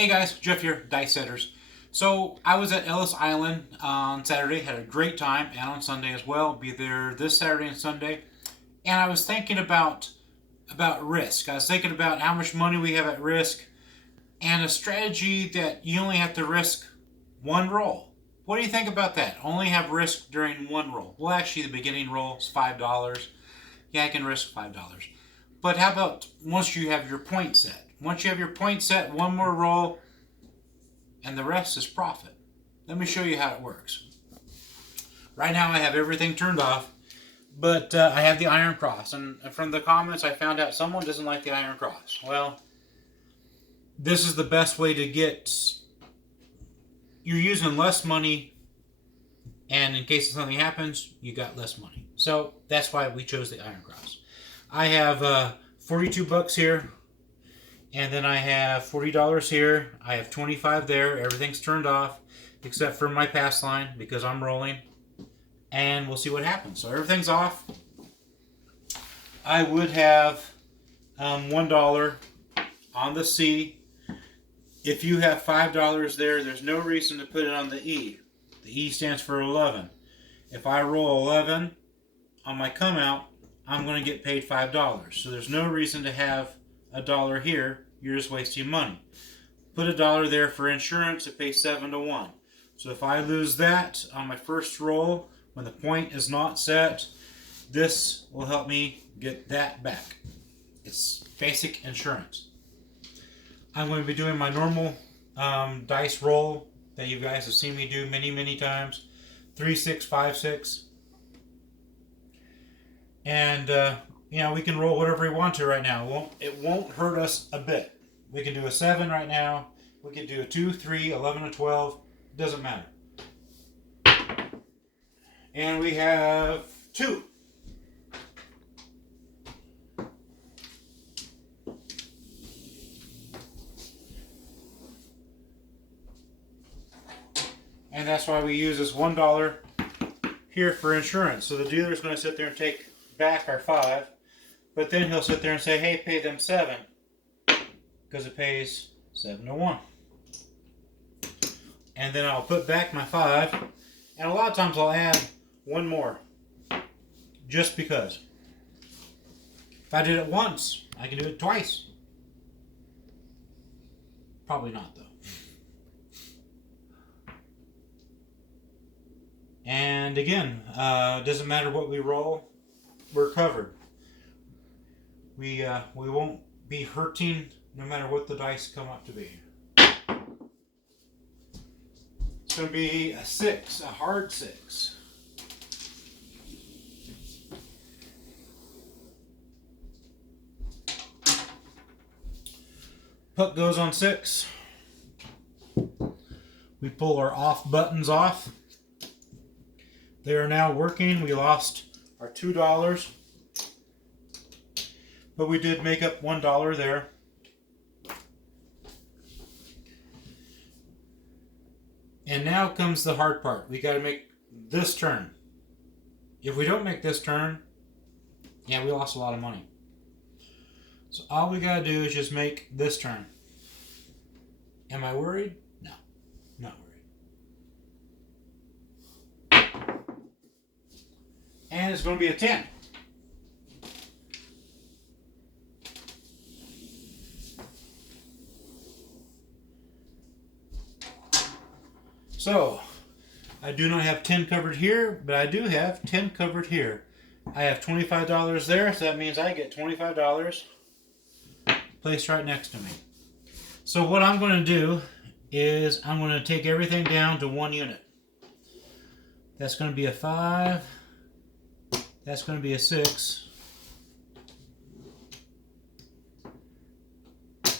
Hey guys, Jeff here, Dice Setters. So I was at Ellis Island on Saturday, had a great time, and on Sunday as well. Be there this Saturday and Sunday. And I was thinking about risk. I was thinking about how much money we have at risk and a strategy that you only have to risk one roll. What do you think about that? Only have risk during one roll. Well, actually, the beginning roll is $5. Yeah, I can risk $5. But how about once you have your point set? Once you have your point set, one more roll, and the rest is profit. Let me show you how it works. Right now I have everything turned off, but I have the iron cross. And from the comments I found out someone doesn't like the iron cross. Well, this is the best way to get... You're using less money, and in case something happens, you got less money. So that's why we chose the iron cross. I have 42 bucks here. And then I have $40 here. I have 25 there. Everything's turned off except for my pass line because I'm rolling. And we'll see what happens. So everything's off. I would have $1 on the C. If you have $5 there, there's no reason to put it on the E. The E stands for 11. If I roll 11 on my come out, I'm going to get paid $5. So there's no reason to have $1 here. You're just wasting money. Put $1 there for insurance. It pays 7 to 1. So if I lose that on my first roll when the point is not set, this will help me get that back. It's basic insurance. I'm going to be doing my normal dice roll that you guys have seen me do many times. 3, 6, 5, 6. And we can roll whatever we want to right now. It won't hurt us a bit. We can do a 7 right now. We can do a 2, 3, 11, or 12. It doesn't matter. And we have 2. And that's why we use this $1 here for insurance. So the dealer's going to sit there and take back our 5, but then he'll sit there and say, hey, pay them 7, because it pays 7 to 1. And then I'll put back my 5, and a lot of times I'll add one more, just because. If I did it once, I can do it twice. Probably not, though. And again, doesn't matter what we roll, we're covered. We won't be hurting no matter what the dice come up to be. It's going to be a 6, a hard 6. Puck goes on 6. We pull our off buttons off. They are now working. We lost our $2, but we did make up $1 there. And now comes the hard part. We got to make this turn. If we don't make this turn, yeah, we lost a lot of money. So all we got to do is just make this turn. Am I worried? No, not worried. And it's going to be a 10. So, I do not have 10 covered here, but I do have 10 covered here. I have $25 there, so that means I get $25 placed right next to me. So what I'm going to do is I'm going to take everything down to 1 unit. That's going to be a 5. That's going to be a 6.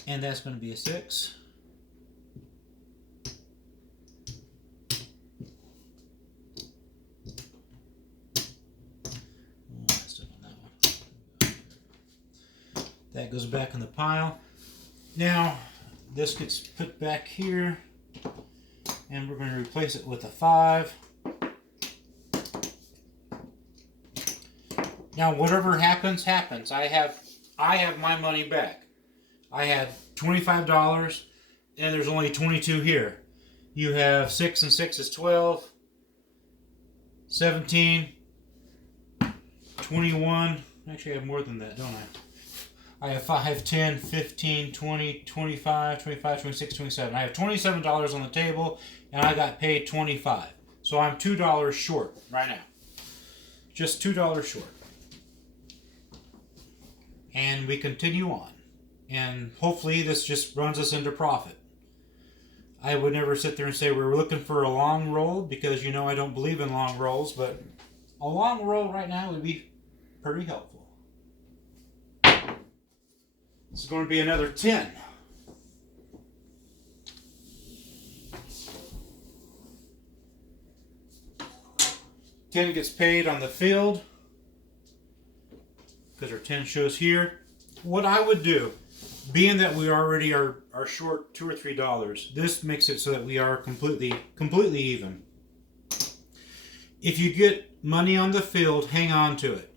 And that's going to be a 6. That goes back in the pile. Now, this gets put back here, and we're going to replace it with a 5. Now, whatever happens, happens. I have my money back. I had $25. and there's only 22 here. You have 6 and 6 is 12, 17, 21. Actually, I have more than that, don't I? I have 5, 10, 15, 20, 25, 25, 26, 27. I have $27 on the table, and I got paid $25. So I'm $2 short right now. Just $2 short. And we continue on. And hopefully this just runs us into profit. I would never sit there and say we're looking for a long roll, because you know I don't believe in long rolls, but a long roll right now would be pretty helpful. This is going to be another 10. $10 gets paid on the field because our 10 shows here. What I would do, being that we already are short $2 or $3, this makes it so that we are completely even. If you get money on the field, hang on to it.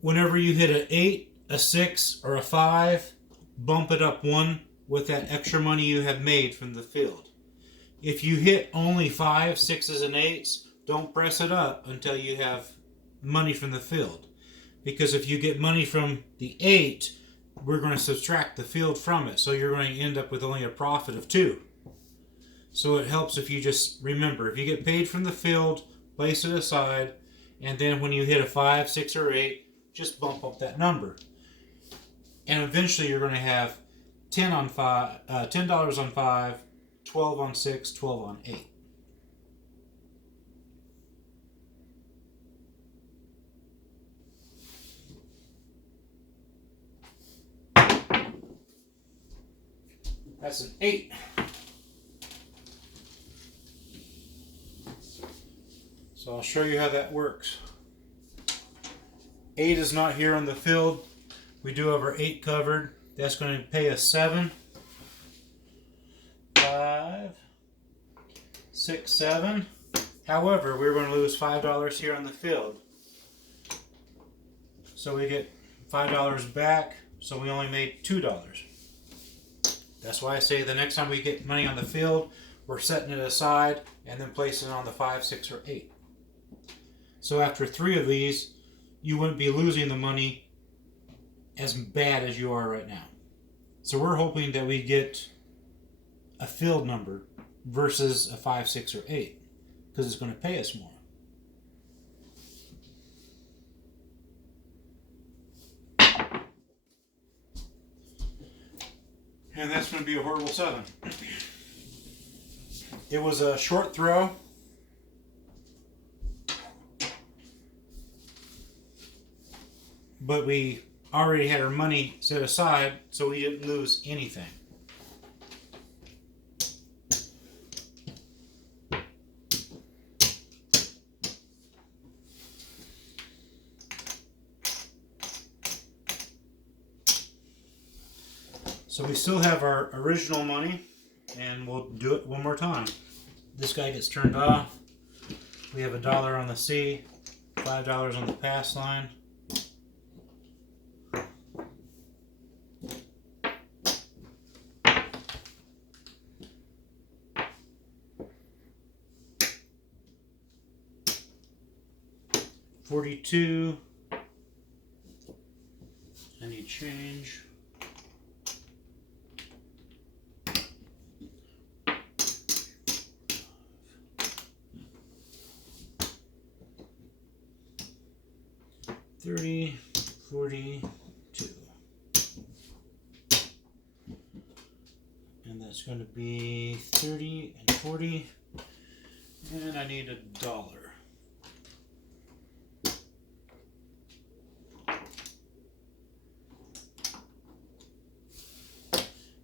Whenever you hit an 8, a 6, or a 5, bump it up 1 with that extra money you have made from the field. If you hit only 5, 6s, and 8s, don't press it up until you have money from the field. Because if you get money from the 8, we're going to subtract the field from it. So you're going to end up with only a profit of 2. So it helps if you just remember, if you get paid from the field, place it aside, and then when you hit a 5, 6, or 8, just bump up that number. And eventually you're going to have $10 on 5, 12 on 6, 12 on 8. That's an 8. So I'll show you how that works. 8 is not here on the field. We do have our 8 covered. That's going to pay us 7, 5, 6, 7. However, we're going to lose $5 here on the field. So we get $5 back, so we only made $2. That's why I say the next time we get money on the field, we're setting it aside and then placing it on the 5, 6, or 8. So after 3 of these, you wouldn't be losing the money as bad as you are right now. So we're hoping that we get a field number versus a 5, 6, or 8, because it's going to pay us more. And that's going to be a horrible 7. It was a short throw. But we already had our money set aside, so we didn't lose anything. So we still have our original money, and we'll do it one more time. This guy gets turned off. We have $1 on the C, $5 on the pass line. $42. I need change. $30, $42. And that's going to be 30 and 40. And I need $1.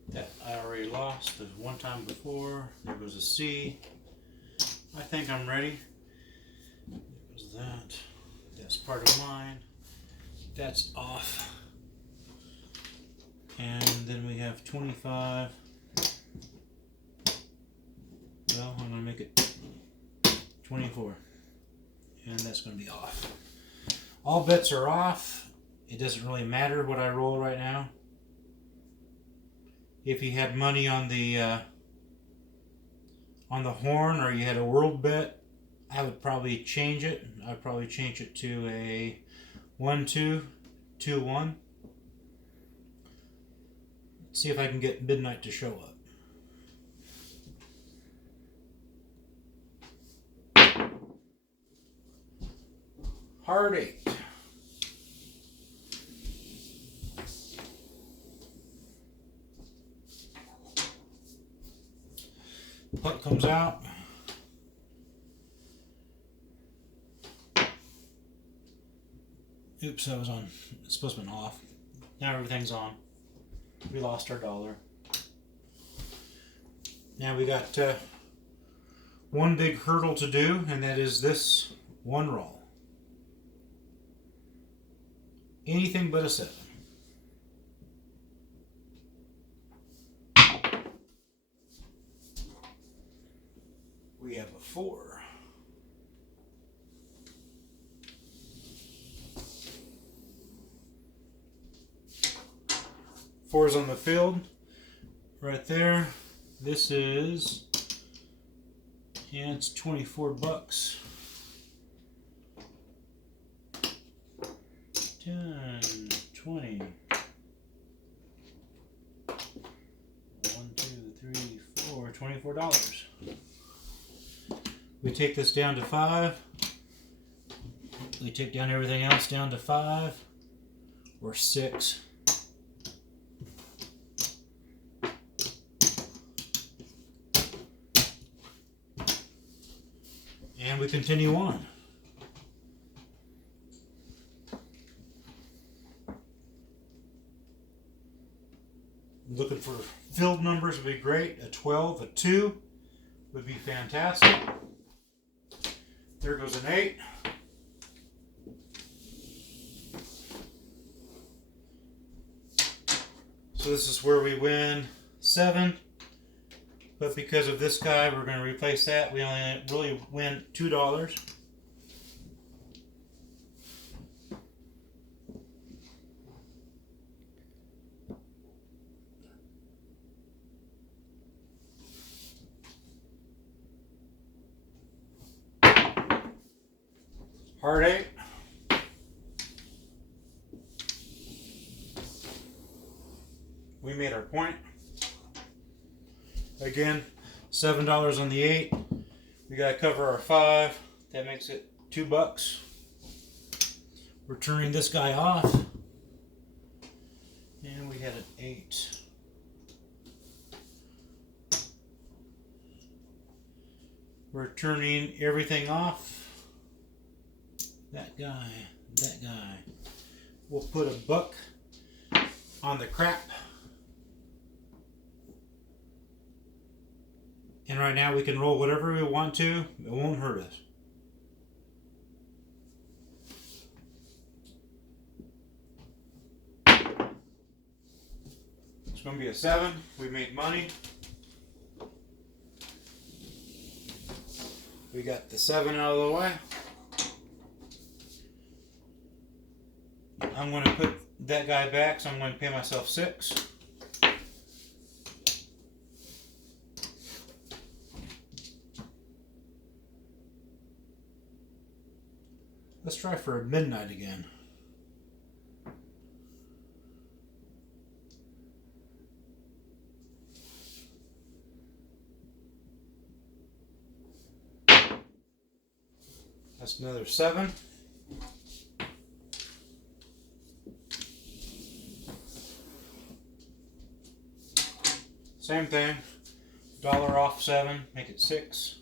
That I already lost the one time before. There goes a C. I think I'm ready. There goes that. That's part of mine. That's off. And then we have 25. Well, I'm going to make it 24. And that's going to be off. All bets are off. It doesn't really matter what I roll right now. If you had money on the horn, or you had a world bet, I would probably change it. I'd probably change it to a 1-2, 2-1. See if I can get midnight to show up. Hard 8. Puck comes out. Oops, I was on. It's supposed to have been off. Now everything's on. We lost our dollar. Now we got one big hurdle to do, and that is this one roll. Anything but a 7. We have a 4. Four's on the field, right there. This is, yeah, it's 24 bucks. 10, 20. 1, 2, 3, 4, $24. We take this down to 5. We take down everything else down to 5 or 6. And we continue on. Looking for field numbers would be great. A 12, a 2 would be fantastic. There goes an 8. So this is where we win 7. But because of this guy, we're going to replace that. We only really win $2. Hard 8. We made our point. Again, $7 on the 8. We gotta cover our 5. That makes it $2. We're turning this guy off. And we had an 8. We're turning everything off. That guy, that guy. We'll put a buck on the crap. And right now we can roll whatever we want to. It won't hurt us. It's going to be a 7. We made money. We got the 7 out of the way. I'm going to put that guy back, so I'm going to pay myself 6. Let's try for a midnight again. That's another 7. Same thing. $1 off 7, make it 6.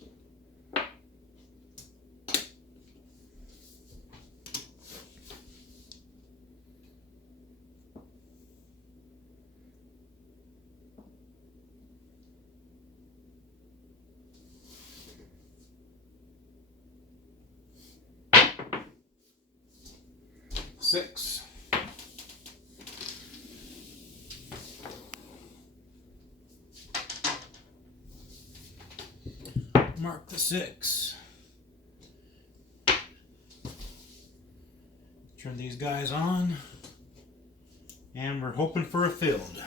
Six. Mark the 6. Turn these guys on. And we're hoping for a field.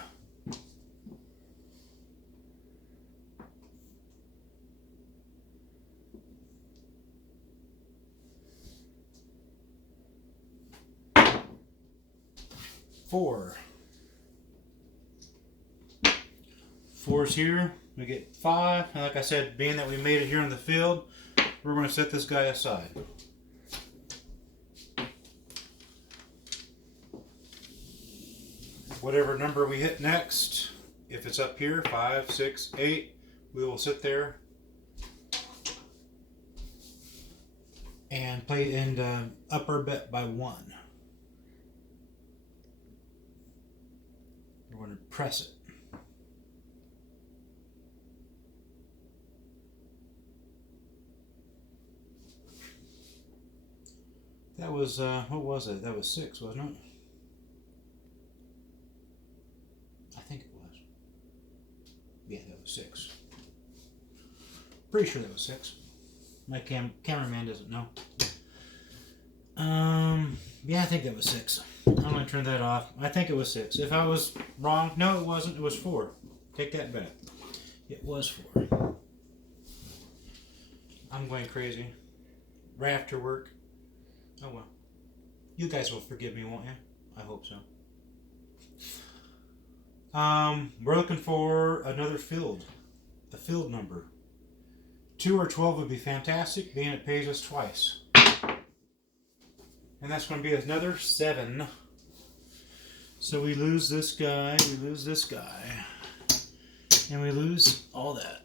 4. 4's here. We get 5. And like I said, being that we made it here in the field, we're going to set this guy aside. Whatever number we hit next, if it's up here, 5, 6, 8, we will sit there and play and up our bet by 1. We're going to press it. That was, what was it? That was 6, wasn't it? I think it was. Yeah, that was 6. Pretty sure that was 6. My cameraman doesn't know. Yeah, I think that was 6. I'm going to turn that off. I think it was 6. If I was wrong, no, it wasn't. It was 4. Take that back. It was 4. I'm going crazy. Right after work. Oh well. You guys will forgive me, won't you? I hope so. We're looking for another field. A field number. 2 or 12 would be fantastic, being it pays us twice. And that's going to be another 7. So we lose this guy, we lose this guy, and we lose all that.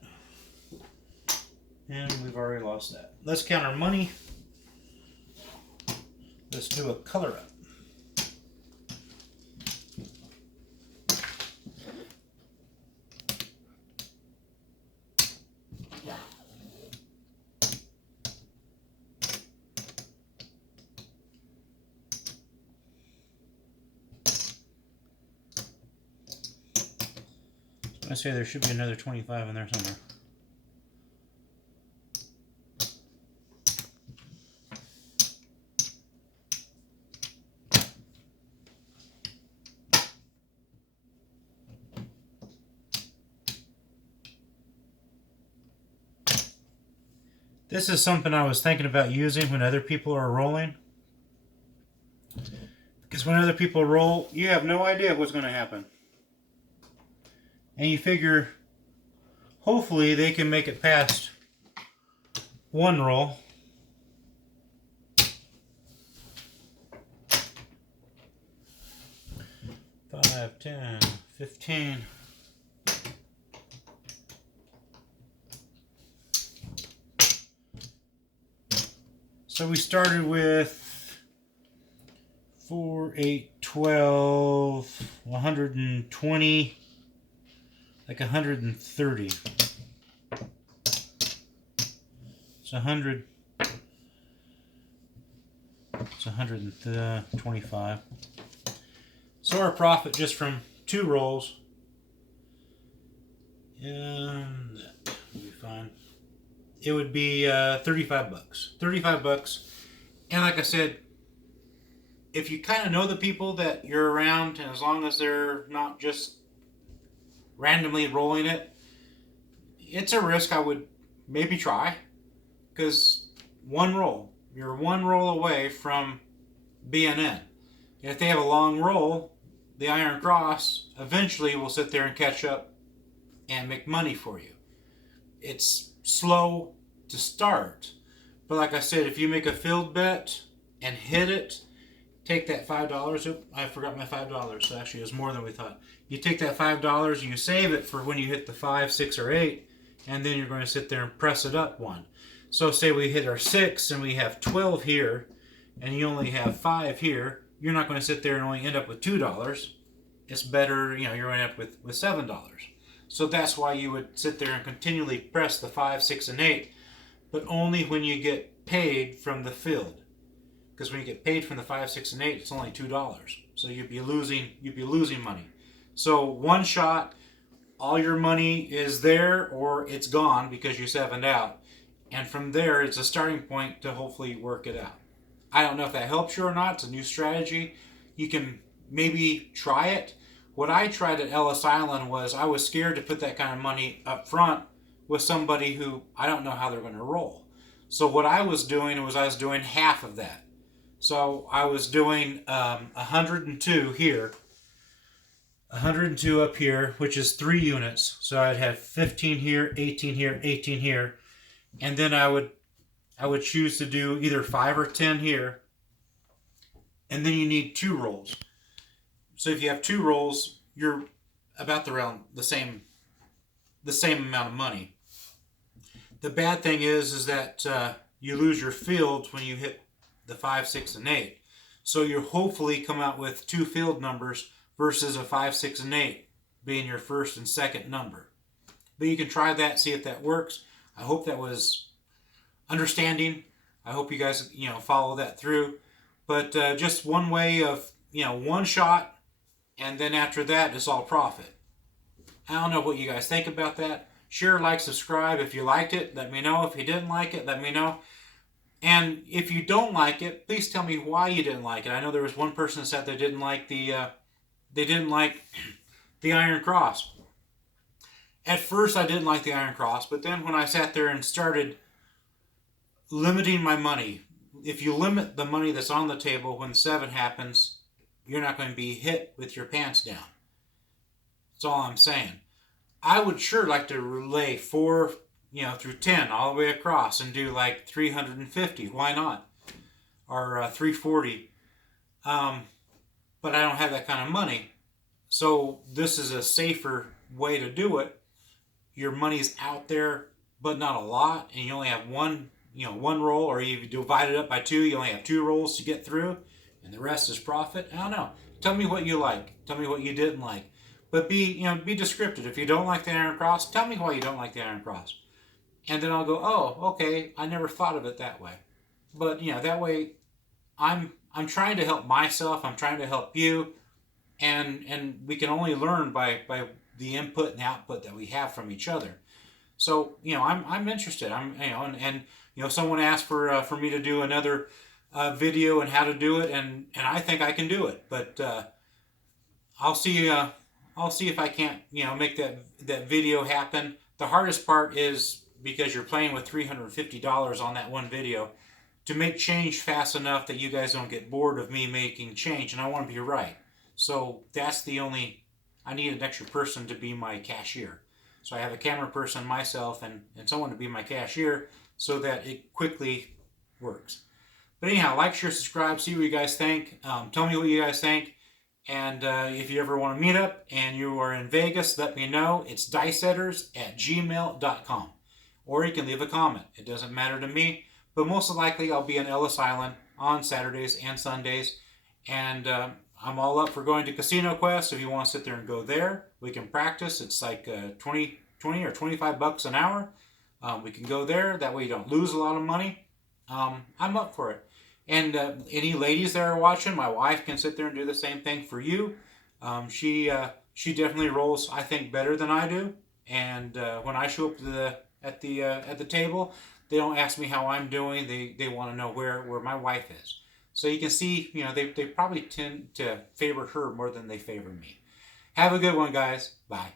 And we've already lost that. Let's count our money. Let's do a color up. I say there should be another 25 in there somewhere. This is something I was thinking about using when other people are rolling. Because when other people roll, you have no idea what's going to happen. And you figure, hopefully they can make it past one roll. Five, 10, 15. So we started with 4, 8, 12, 120, like 130. It's 100. It's 125. So our profit just from 2 rolls, and that would be fine. It would be 35 bucks. 35 bucks. And like I said, if you kind of know the people that you're around, and as long as they're not just randomly rolling it, it's a risk I would maybe try. Because one roll, you're one roll away from being in. If they have a long roll, the Iron Cross eventually will sit there and catch up and make money for you. It's slow to start, but like I said, if you make a field bet and hit it, take that $5. Oop, I forgot my $5. So actually, it was more than we thought. You take that $5, you save it for when you hit the 5, 6, or 8, and then you're going to sit there and press it up 1. So say we hit our 6 and we have 12 here, and you only have 5 here. You're not going to sit there and only end up with $2. It's better, you're going to end up with $7. So that's why you would sit there and continually press the 5, 6, and 8, but only when you get paid from the field. Because when you get paid from the 5, 6, and 8, it's only $2. So you'd be losing money. So one shot, all your money is there or it's gone because you 7'd out. And from there, it's a starting point to hopefully work it out. I don't know if that helps you or not. It's a new strategy. You can maybe try it. What I tried at Ellis Island was I was scared to put that kind of money up front with somebody who I don't know how they're going to roll. So what I was doing was I was doing half of that. So I was doing 102 here, 102 up here, which is 3 units. So I'd have 15 here, 18 here, 18 here, and then I would choose to do either 5 or 10 here, and then you need 2 rolls. So if you have 2 rolls, you're about around the same amount of money. The bad thing is that you lose your fields when you hit the 5, 6, and 8. So you hopefully come out with 2 field numbers versus a 5, 6, and 8 being your first and second number. But you can try that, see if that works. I hope that was understanding. I hope you guys follow that through. But just one way of one shot, and then after that it's all profit. I don't know what you guys think about that. Share, like, subscribe. If you liked it, let me know. If you didn't like it, let me know. And if you don't like it, please tell me why you didn't like it. I know there was one person that said they didn't like the Iron Cross. At first, I didn't like the Iron Cross, but then when I sat there and started limiting my money, if you limit the money that's on the table when 7 happens, you're not going to be hit with your pants down. That's all I'm saying. I would sure like to relay 4, through 10 all the way across and do like 350. Why not? Or 340. But I don't have that kind of money. So this is a safer way to do it. Your money's out there, but not a lot, and you only have one roll, or you divide it up by 2, you only have 2 rolls to get through, and the rest is profit. I don't know. Tell me what you like. Tell me what you didn't like. But be descriptive. If you don't like the Iron Cross, tell me why you don't like the Iron Cross. And then I'll go, oh, okay, I never thought of it that way. But that way I'm trying to help myself, I'm trying to help you, and we can only learn by the input and the output that we have from each other. So I'm interested. And someone asked for me to do another video and how to do it, and I think I can do it. But I'll see if I can't make that video happen. The hardest part is because you're playing with $350 on that one video, to make change fast enough that you guys don't get bored of me making change, and I want to be right. So that's I need an extra person to be my cashier. So I have a camera person, myself, and someone to be my cashier so that it quickly works. But anyhow, like, share, subscribe, see what you guys think. Tell me what you guys think. And if you ever want to meet up and you are in Vegas, let me know. It's dicesetters@gmail.com. Or you can leave a comment. It doesn't matter to me. But most likely I'll be in Ellis Island on Saturdays and Sundays. And I'm all up for going to Casino Quest. If you want to sit there and go there, we can practice. It's like 20 or $25 an hour. We can go there. That way you don't lose a lot of money. I'm up for it. And any ladies that are watching, my wife can sit there and do the same thing for you. She definitely rolls, I think, better than I do. And when I show up at the table, they don't ask me how I'm doing. They want to know where my wife is. So you can see, they probably tend to favor her more than they favor me. Have a good one, guys. Bye.